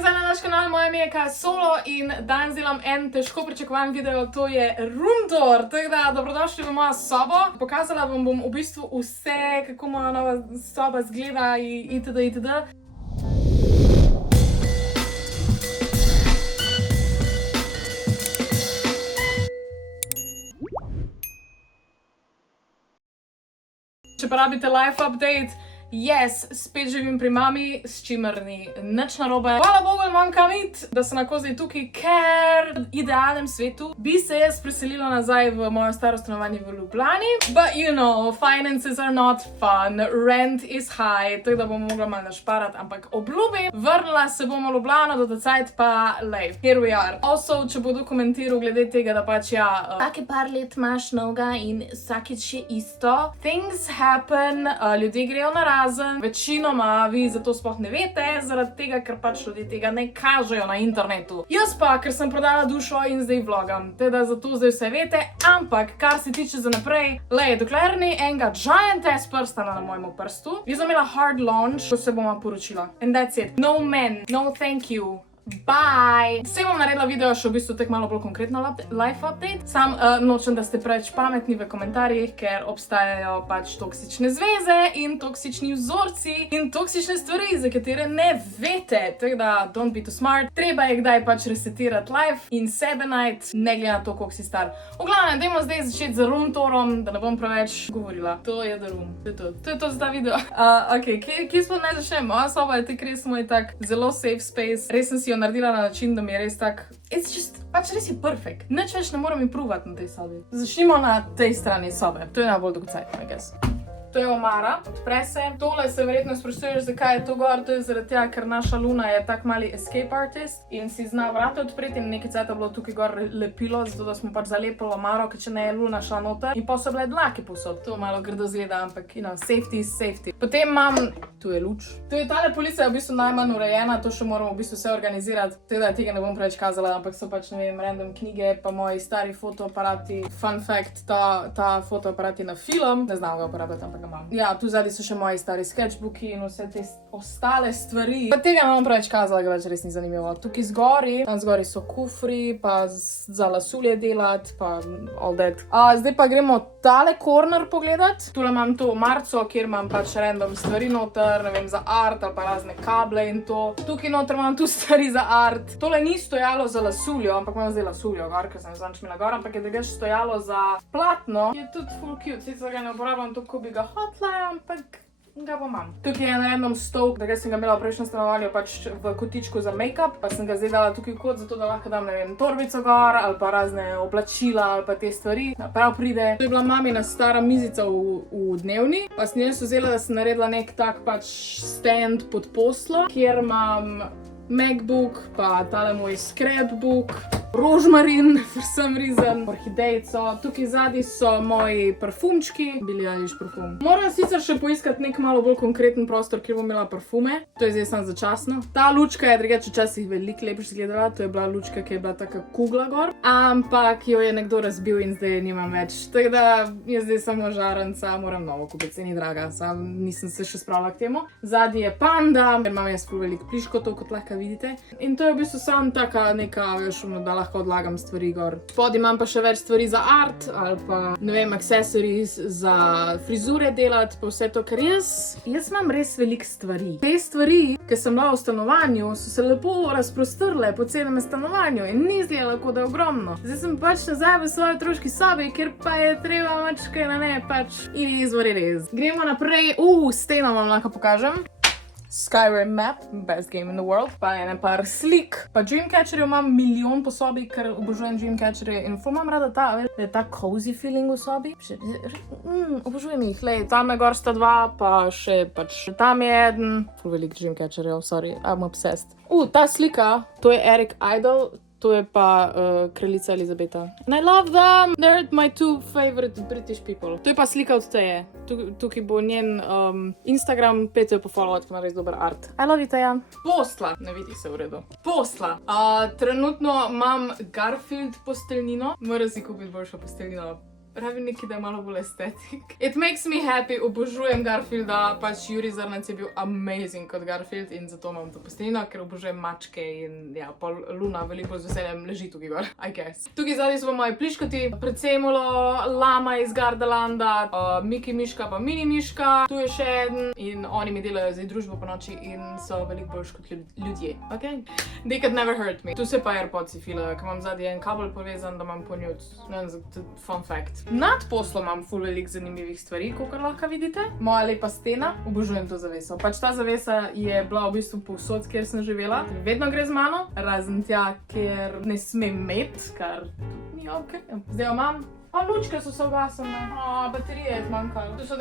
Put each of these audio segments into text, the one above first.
nazaj na naš kanal, moje ime je Kaja Solo in danes delam en težko pričakovan video, to je room tour. Tako da, dobrodošli v mojo sobo. Pokazala vam bom v bistvu vse, kako moja nova soba zgleda itd. itd. Če pa rabite life update, yes, spet živim pri mami, s čimer ni nič narobe. Hvala Bogu, imam kam iti, da sem lahko zdaj tukaj, ker v idealnem svetu bi se jaz preselila nazaj v mojo staro stanovanje v Ljubljani. But you know, finances are not fun, rent is high, tako da bom mogla malo našparati, ampak obljubim, vrnila se bom v Ljubljano, do tacajt pa life. Here we are. Also, če bodo komentiral glede tega, da pač ja, vsake par let imaš novega in vsakič je isto. Things happen, ljudje grejo na večinoma vi zato sploh ne veste, zaradi tega, ker pač ljudje tega ne kažejo na internetu. Jaz pa, ker sem prodala dušo in zdaj vlogam, teda zato zdaj vse veste, ampak kar se tiče za naprej, dokler ni enega giant ass prstana na mojemu prstu, jaz sem imela hard launch, ko se bom poročila. And that's it. No men, no thank you. Bye! Vse bom naredila video še v bistvu tek malo bolj konkretno life update. Sam nočem, da ste preveč pametni v komentarjih, ker obstajajo pač toksične zveze in toksični vzorci in toksične stvari, za katere ne vete. Tako da, don't be too smart. Treba je kdaj pač resetirati life in sebe najti, ne glede na to, koliko si star. V glavnem, dajmo zdaj začeti z room tourom, da ne bom preveč govorila. To je the room. To je to za ta video. Ok, kje smo naj začnem? Moja soba je tek res moj tak zelo safe space. Res sem si jo naredila na način, da mi je res tak, it's just, pač res je perfect. Nič več ne moram improvati na tej sobi. Začnimo na tej strani sobe. To je najbolj dolgocajno, I guess. To je omara, odpre se. Tole se verjetno sprašuješ, zakaj je to gor. To je zaradi tega, ker naša Luna je tak mali escape artist in si zna vrata odpreti in nekaj cajta bilo tukaj gor lepilo, zato da smo pač zalepili omaro, ker če ne je Luna šla noter in pa so bile dlake povsod. To malo grdo zgleda, ampak you know, safety is safety. Potem imam, tu je luč. Tu je tale polica je v bistvu najmanj urejena, to še moramo v bistvu vse organizirati. Teda tega ne bom preveč kazala, ampak so pač, ne vem, random knjige, pa moji stari fotoaparati. Fun fact, ta fotoaparat je na film, ne znam ga uporabljati, ampak ja, tu zadaj so še moji stari sketchbooki in vse te ostale stvari. Pa tega ne bom preveč kazala, ga več res ni zanimivo. Tukaj zgori, tam zgori so kufri, pa za lasulje delati, pa all that. Zdaj pa gremo tale corner pogledat. Tule imam to marco, kjer imam pač random stvari noter, ne vem, za art ali pa razne kable in to. Tukaj noter imam tu stvari za art. Tole ni stojalo za lasuljo, ampak imam zdaj lasuljo gor, ker sem zanč imela gor, ampak je drugače stojalo za platno. Je tudi full cute, sicer ga ne uporabljam tako, ko bi ga hotla, ampak ga pa imam. Tukaj je en random stol, da sem ga imela v prejšnjem stanovanju pač v kotičku za make-up, pa sem ga zdaj dala tukaj v kot, zato da lahko dam, ne vem, torbico gor, ali pa razne oblačila, ali pa te stvari. Prav pride. To je bila mamina stara mizica v dnevni, pa sem jaz vzela, da sem naredila nek tak pač stand pod poslo, kjer imam MacBook, pa tale moj scrapbook, rožmarin, for some reason, orhidejco. Tukaj zadaj so moji parfumčki, Billie Eilish parfum. Moram sicer še poiskati nek malo bolj konkreten prostor, kjer bom imela parfume. To je zdaj samo začasno. Ta lučka je drugače včasih veliko lepše izgledala, to je bila lučka, ki je bila taka kugla gor, ampak jo je nekdo razbil in zdaj nimam več. Tako da je zdaj samo žarenca, moram novo kupiti, se ni draga, sam nisem se še spravila k temu. Zadaj je panda, ker imam jaz ful veliko pliškotov, kot lahko vidite. In to je v bistvu samo taka neka, veš, da lahko odlagam stvari gor. Spod imam pa še več stvari za art, ali pa, ne vem, accessories za frizure delati, pa vse to, ker jaz imam res veliko stvari. Te stvari, ki sem bila v stanovanju, so se lepo razprostrle po celem stanovanju in ni izgledalo, kot da je ogromno. Zdaj sem pač nazaj v svoji otroški sobi, ker pa je treba mačke, pač it is what it is. Gremo naprej, steno vam lahko pokažem. Skyrim map, best game in the world, pa ene par slik. Pa Dreamcatcherjev imam milijon po sobi, ker obožujem Dreamcatcherje in ful imam rada ta cozy feeling v sobi. Obožujem jih, tam je gor sta dva, pa še pač tam je eden. Ful velik Dreamcatcherjev, sorry, I'm obsessed. Ta slika, to je Eric Idle, to je pa kraljica Elizabeta. And I love them! They're my two favorite British people. To je pa slika od Teje. Tukaj bo njen Instagram, pejte jo pofollowat, ki ima res dober art. I love you, Teja. Posla. Ne vidi se v redu. Posla. Trenutno imam Garfield posteljnino. Moram si kupiti boljšo posteljnino. Rabim nekaj, da je malo bolj estetik. It makes me happy, obožujem Garfielda, pač Juri Zrnec je bil amazing kot Garfield in zato imam to posteljino, ker obožujem mačke in ja, pol Luna veliko z veseljem leži tukaj gor, I guess. Tukaj zadaj so pa moji pliškoti, Predsemolo, Lama iz Gardelanda, Miki Miška pa Mini Miška, tu je še eden in oni mi delajo zdaj družbo po noči in so veliko boljši kot ljudje, ok? They could never hurt me. Tu se pa AirPodsi filajo, ker imam zadaj en kabel povezan, da imam po njut, ne vem, fun fact. Nad poslom imam ful velik zanimivih stvari, kakor lahko vidite. Moja lepa stena, obožujem to zaveso. Pač ta zavesa je bila v bistvu povsod, kjer sem živela. Vedno gre z mano, razen tja, kjer ne smem imeti, kar tudi ni ok. Zdaj jo imam. Lučke so se ugasnile. Baterije je zmanjkalo. Tu so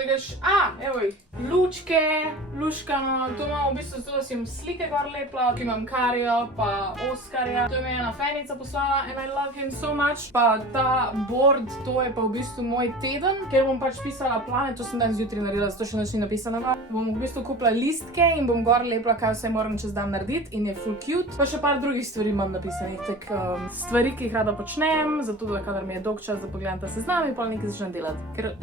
evo jih. Lučke, luškano. Tu imam v bistvu zato, da si jim slike gor lepla. Tu imam Karijo, pa Oskarja. Tu je ena fenica poslala and I love him so much. Pa ta board, to je pa v bistvu moj teden, kjer bom pač pisala plane. To sem danes zjutraj naredila, zato še nič ni napisano. Bom v bistvu kupila listke in bom gor lepla, kaj vse moram čez dan narediti in je full cute. Pa še par drugih stvari imam napisanih. Tak stvari, ki jih rada počnem, zato da kadar mi je dolg čas, da pogledam ta seznam in pol nekaj začnem delati. Ker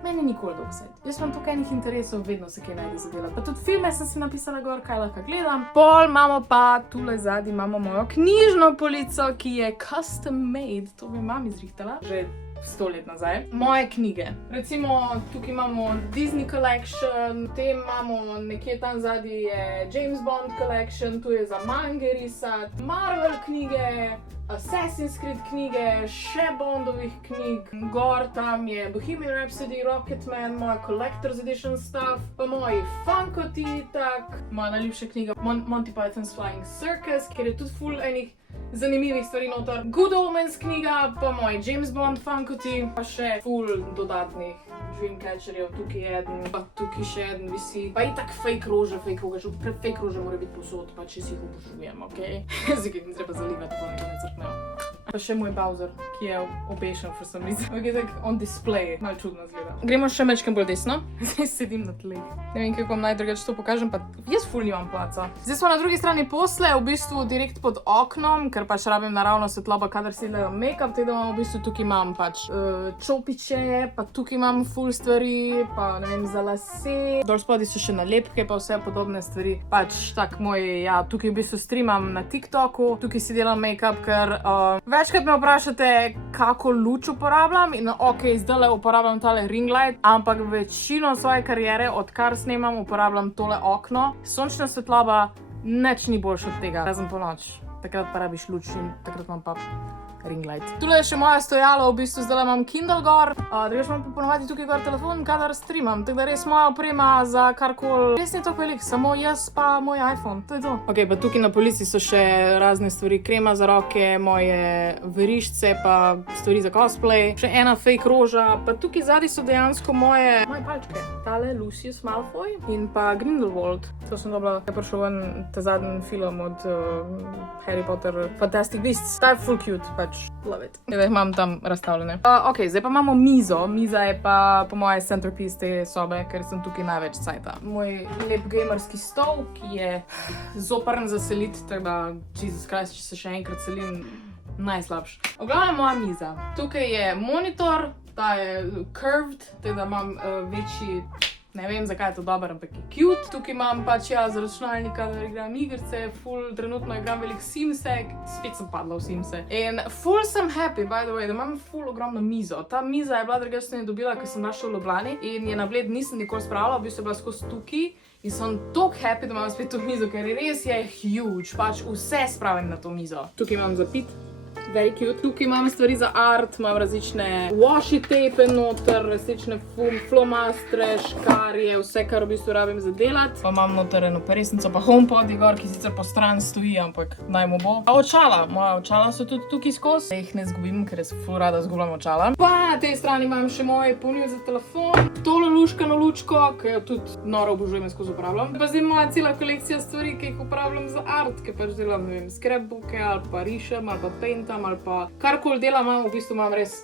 meni nikoli dolg set. Jaz imam toliko enih interesov, vedno se kaj najde za delati. Pa tudi filme sem si napisala gor, kaj lahko gledam. Pol imamo pa, tule zadaj imamo mojo knjižno polico, ki je custom made. To bi mami zrihtala že 100 let nazaj. Moje knjige. Recimo, tukaj imamo Disney Collection, potem imamo nekje tam zadaj je James Bond Collection, tu je za mange risati, Marvel knjige, Assassin's Creed knjige, še Bondovih knjig, gor tam je Bohemian Rhapsody, Rocketman, moja Collector's Edition stuff, pa moji Funkoti, tak, moja najljubša knjiga Monty Python's Flying Circus, kjer je tudi full enih zanimivih stvari noter, Good Omens knjiga, pa moji James Bond Funkoti, pa še full dodatnih Dreamcatcherjev, tukaj je eden, pa tukaj še eden visi, pa itak fake rože, fake rože mora biti posod, pa če si jih obožujem, okej? Zdaj, mi treba zalivati, pa nekaj ne crknejo. Pa še moj Bowser, ki je obešen for some reason. Ok, tak on display, malo čudno zgleda. Gremo še mečkem bolj desno. Zdaj sedim na tleh. Ne vem, kako vam najdrugače to pokažem, pa jaz ful nimam placa. Zdaj smo na drugi strani posle, v bistvu direkt pod oknom, ker pač rabim naravno svetlobo, kadar si delajo make-up, tako da imam v bistvu tukaj imam pač čopiče, pa tukaj imam ful stvari, pa ne vem, za lase. Dol spodaj so še nalepke, pa vse podobne stvari. Pač tak moj, ja, tukaj v bistvu streamam na TikToku, tukaj si delam make-up, ker večkrat me vprašate, kako luč uporabljam in ok, zdajle uporabljam tale ring light, ampak večino svoje kariere, odkar snemam, uporabljam tole okno. Sončna svetloba, nič ni boljše od tega, razen po noč. Takrat pa rabiš luč in takrat imam pa ring light. Tule je še moje stojalo, v bistvu zdaj imam Kindle gor, drugače imam pa ponovadi tukaj gor telefon, kadar streamam, tako da res moja oprema za karkoli, res ni toliko velik, samo jaz pa moj iPhone, to je to. Ok, pa tukaj na polici so še razne stvari, krema za roke, moje verišče, pa stvari za cosplay, še ena fake roža, pa tukaj zadaj so dejansko moje palčke. Tale Lucius Malfoy in pa Grindelwald. To sem dobila, je prišel ven ta zadnji film od Harry Potter Fantastic Beasts. Ta je full cute, pač love it. Da jih imam tam razstavljene. Ok, zdaj pa imamo mizo. Miza je pa po moje centerpiece te sobe, ker sem tukaj največ cajta. Moj lep gamerski stol, ki je zoprn za seliti, tako da Jesus Christ, če se še enkrat selim, najslabš. V glavnem moja miza. Tukaj je monitor, ta je curved, tako da imam večji, ne vem zakaj je to dober, ampak je cute. Tukaj imam pač ja za računalnika, da igram igrice, full trenutno igram velik Simsek, spet sem padla v Simse. In full sem happy, by the way, da imam full ogromno mizo. Ta miza je bila drugače sem jo dobila, ker sem našla v Ljubljani in je na Bled nisem nikoli spravila, v bistvu je bila skozi tukaj. In sem toliko happy, da imam spet to mizo, ker res je huge, pač vse spravim na to mizo. Tukaj imam za pit. Very cute. Tukaj imam stvari za art, imam različne washi tape noter, različne flomastre, škarje, vse, kar v bistvu rabim za delati. Pa imam noter eno peresnico, pa HomePod je gor, ki sicer po stran stoji, ampak naj mu bo. A očala, moja očala so tudi tukaj skozi. Da jih ne zgubim, ker jaz ful rada zgubljam očala. Pa na tej strani imam še moj polnilnik za telefon, tole luškano lučko, ki jo tudi noro obožujem in skozi uporabljam. Pa zdaj moja cela kolekcija stvari, ki jih uporabljam za art, ki pač delam, ne vem, scrapbooke ali pa rišem ali pa paintam ali pa karkoli delam, v bistvu imam res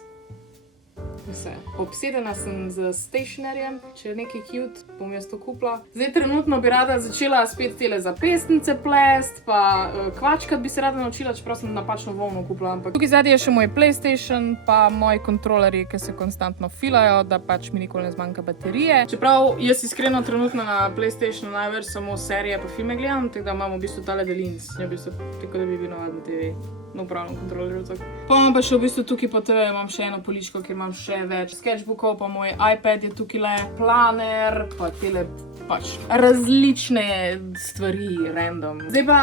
vse. Obsedena sem z stationerjem, če je nekaj cute, bom jaz to kupila. Zdaj trenutno bi rada začela spet tele zapestnice plest, pa kvačkat bi se rada naučila, čeprav sem napačno volno kupila, ampak tukaj zadnji je še moj PlayStation, pa moji kontrolerji, ki se konstantno filajo, da pač mi nikoli ne zmanjka baterije. Čeprav jaz iskreno trenutno na PlayStationu največ samo serije pa filme gledam, tako da imam v bistvu tale delins, v bistvu tako da bi bil navadno TV. No, upravljam kontrolerju tako. Pa imam pa še v bistvu tukaj po TV, imam še eno poličko, kjer imam še več sketchbookov, pa moj iPad je tukaj le, planer, pa tele pač različne stvari, random. Zdaj pa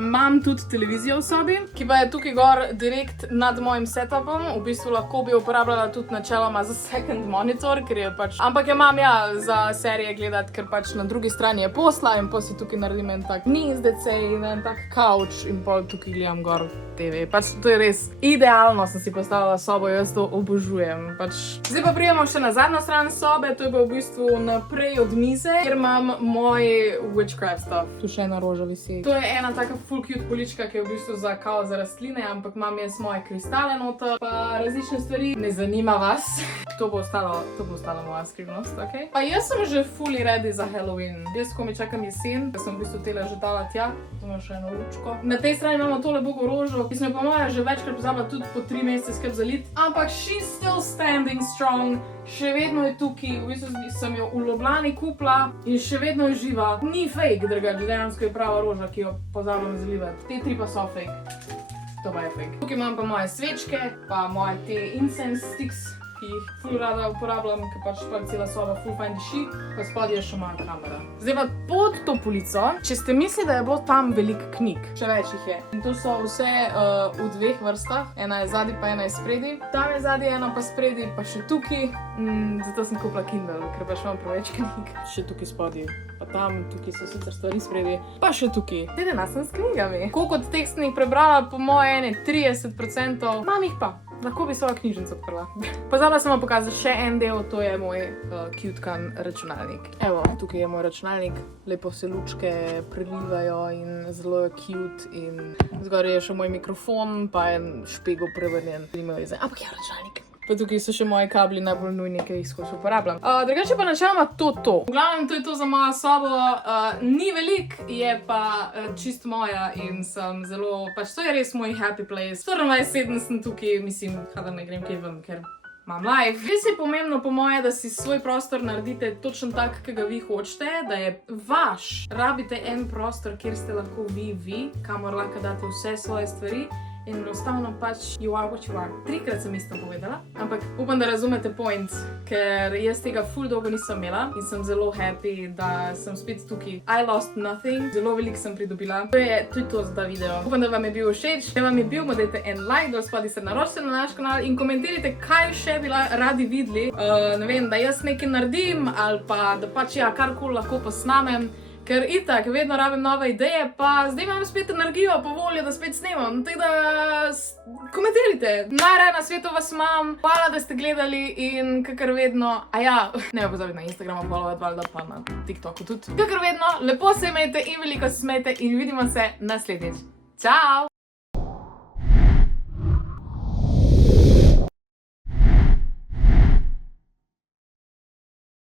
imam tudi televizijo v sobi, ki pa je tukaj gor direkt nad mojim setupom. V bistvu lahko bi uporabljala tudi načeloma za second monitor, ker je pač... Ampak imam za serije gledati, ker pač na drugi strani je posla in pa si tukaj naredim en tak gnizdece in en tak couch in pa tukaj gledam gor TV. Pač to je res idealno, sem si postavila sobo, jaz to obožujem. Pač... Zdaj pa prijemo še na zadnjo stran sobe, to je pa v bistvu naprej od mize, kjer imam moj witchcraft stuff. Tu še ena roža visi. To je ena taka full cute polička, ki je v bistvu za kao za rastline, ampak imam jaz moje kristale noter, pa različne stvari. Ne zanima vas. To bo ostalo moja skrivnost, okej? Pa jaz sem že fully ready za Halloween. Jaz ko mi čakam jesen, da sem v bistvu tele že dala tja, tu imam še eno lučko. Na tej strani imamo tole bogo rožo, ki sem jo po moje že večkrat pozabila tudi po 3 mesece skrb zalit. Ampak she's still standing strong. Še vedno je tukaj, v bistvu sem jo v Ljubljani kupila in še vedno je živa. Ni fake, drugače, dejansko je prava roža, ki jo pozabljam zalivati. Te 3 pa so fake. To pa je fake. Tukaj imam pa moje svečke, pa moje te incense sticks, ki jih ful rada uporabljam, ker pač cela soba ful fajn diši, pa spodaj je še moja kamera. Zdaj pa pod to polico, če ste mislili, da je bilo tam veliko knjig, še več jih je. In to so vse v 2 vrstah, ena je zadaj pa ena je spredi. Tam je zadaj ena pa spredi, pa še tukaj, zato sem kupila Kindle, ker pač imam preveč knjig. Še tukaj spodaj, pa tam, tukaj so sicer stvari spredi, pa še tukaj. Sedena sem s knjigami. Koliko od teh sem jih prebrala, po moje 30%, imam jih pa. Lahko bi svojo knjižnico odprla. Pozabila sem vam pokazati še en del, to je moj cutekan računalnik. Evo, tukaj je moj računalnik, lepo se lučke prelivajo in zelo je cute in zgoraj je še moj mikrofon, pa en špegel prevrnjen. Ampak je računalnik. Pa tukaj so še moji kabli najbolj nujni, ki jih skozi uporabljam. Drugače pa načeloma to. V glavnem, to je to za mojo sobo. Ni velik, je pa čist moja in sem zelo, pač to je res moj happy place. 24/7 sem tukaj, mislim, kadar ne grem kaj ven, ker imam life. Res je pomembno po moje, da si svoj prostor naredite točno tak, ki ga vi hočete, da je vaš. Rabite en prostor, kjer ste lahko vi, kamor lahko date vse svoje stvari. In enostavno pač you are what you are. 3krat sem isto povedala, ampak upam, da razumete point, ker jaz tega ful dolgo nisem imela in sem zelo happy, da sem spet tukaj. I lost nothing, zelo veliko sem pridobila. To je to za ta video. Upam, da vam je bil všeč. Če vam je bil, dajte en like, dol spodaj se naročite na naš kanal in komentirajte, kaj še bi radi videli. Ne vem, da jaz nekaj naredim ali pa da pač karkoli lahko posnamem. Ker itak, vedno rabim nove ideje, pa zdaj imam spet energijo, pa voljo, da spet snemam. Tako da komentirajte. Najraje na svetu vas imam. Hvala, da ste gledali in kakor vedno, ne pozabite na Instagramu followati, valjda pa na TikToku tudi. Kakor vedno, lepo se imejte in veliko se smejte in vidimo se naslednjič. Čau!